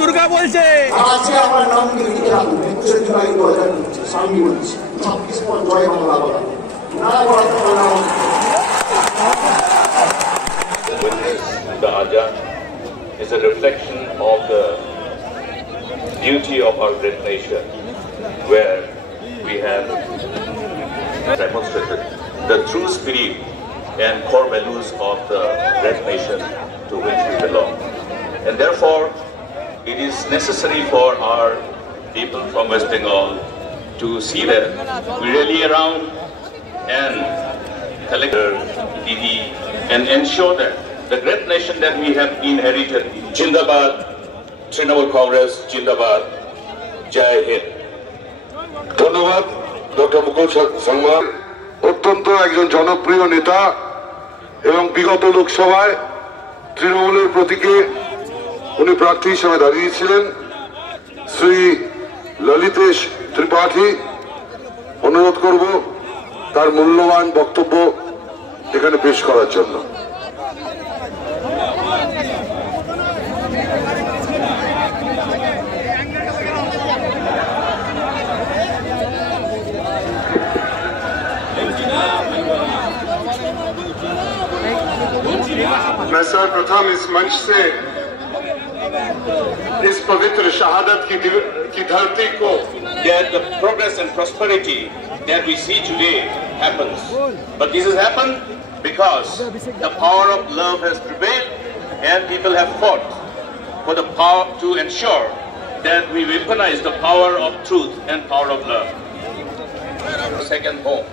দুর্গা বলছে আজকে আমার নাম লিখে রাখুন 21 জুলাই 2025 সামনে বলছি 26 পর জয় বাংলা বলা না বলা The Azan is a reflection of the beauty of our great nation, where we have demonstrated the true spirit and core values of the great nation to which we belong. And therefore, it is necessary for our people from West Bengal to see that we rally around and collect Didi and ensure that the great nation that we have inherited. Jindabad, Trinamool Congress, Jindabad, Jai Hind. ধন্যবাদ doctor মুকুল সাংমা অত্যন্ত একজন জনপ্রিয় নেতা এবং বিগত লোকসভায় তৃণমূলের প্রতীকে উনি প্রার্থী হিসেবে দাঁড়িয়েছিলেন। শ্রী ললিতেশ ত্রিপাঠী অনুরোধ করব তার মূল্যবান বক্তব্য এখানে পেশ করার জন্য। मैं सर्वप्रथम इस मंच से इस पवित्र शहादत की धरती को That the progress and prosperity that we see today happens. But this has happened because the power of love has prevailed and people have fought for the power to ensure that we weaponize the power of truth and power of love. Second home.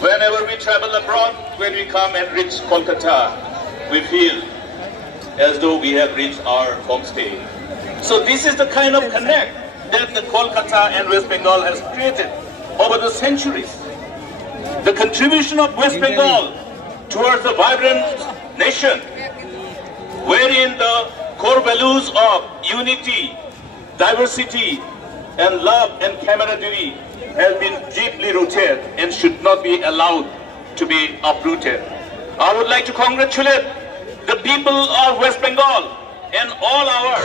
Whenever we travel abroad, when we come and reach Kolkata, we feel as though we have reached our homestay. So this is the kind of connect that the Kolkata and West Bengal has created over the centuries. The contribution of West Bengal towards the vibrant nation, wherein the core values of unity, diversity, and love and camaraderie has been deeply rooted and should not be allowed to be uprooted. I would like to congratulate the people of West Bengal and all our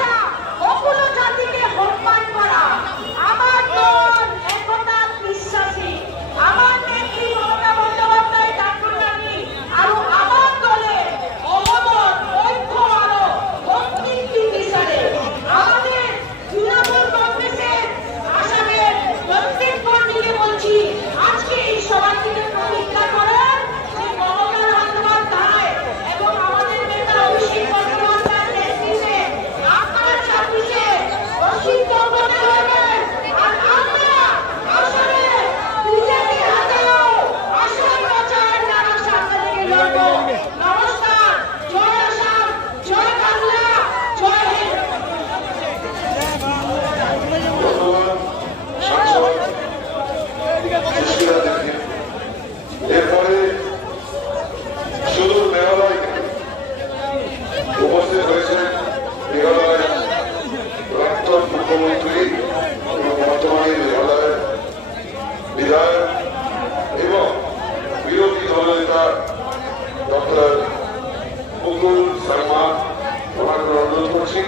doctor Mukul Sharma ওনাকে অনুরোধ করছি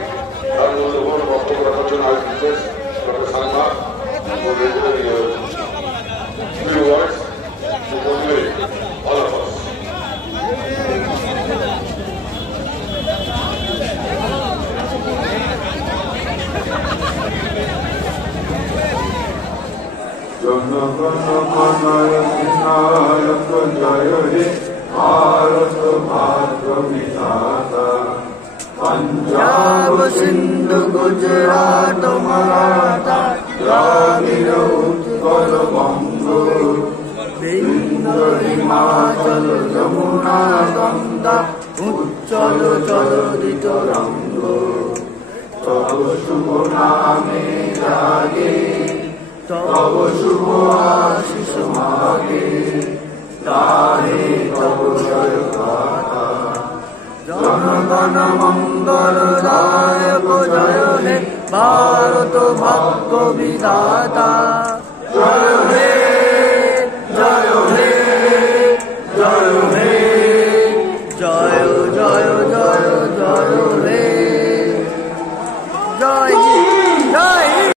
তার মূল্যবান বক্তব্য রাখার জন্য doctor Sharma few words to motivate all of us. Punjab Sindh Gujarat Maratha Dravida Utkal Banga बिंदु हिमाचल यमुना गंगा उच्चल जलदित रंग तब शुभ नामे जागे तब शुभ आशीष मागे गाहे तब जय गाथा जनगण मंगल दायक जय हे भारत भाग्य विधाता जय हे